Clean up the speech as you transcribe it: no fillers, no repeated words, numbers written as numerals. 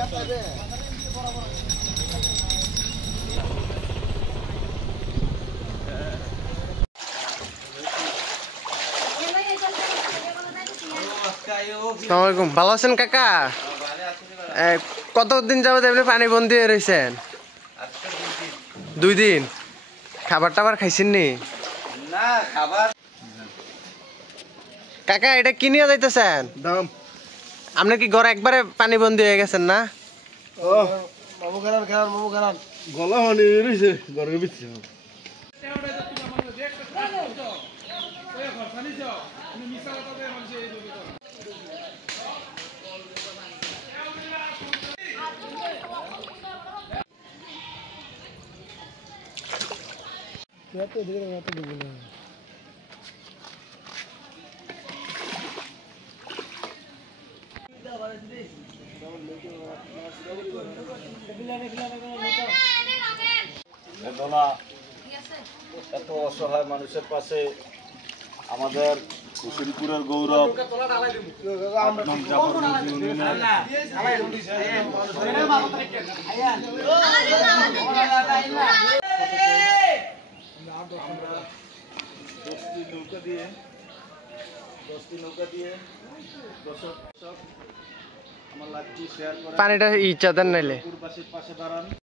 আসসালামু আলাইকুম, ভালো আছেন কাকা? কতদিন যাবত এমনি পানি বন্দি রয়েছেন? 2 দিন। খাবার টাবার খাইছেন নি? না খাবার। কাকা এটা কি নিয়ে যাইতেছেন? দাম। আপনি কি ঘরে একবারে পানি বন্দি হয়ে গেছেন না? ও মামু খারাপ গলা হনি রইছে ঘরের ভিতরে। এত অসহায় মানুষের পাশে আমাদের কুশিরপুরের গৌরব নৌকা দিয়ে আমার লাইফটি শেয়ার করে পানিটা ইচ্ছা দেন নাইলে পাশে দাঁড়ান।